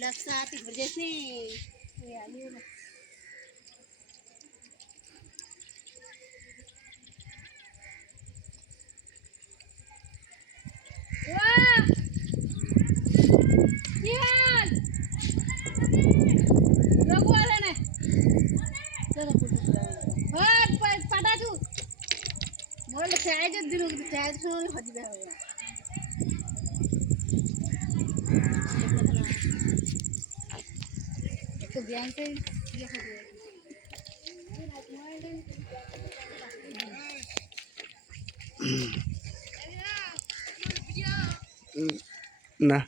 Laksa atik berjas nih. Ya, ini. Wah. Yan. Lagu ada nih. Hot, pada tuh. Mau leksa aja dulu, leksa aja dulu hadi dah. Itu biasa dia hadi. Nah.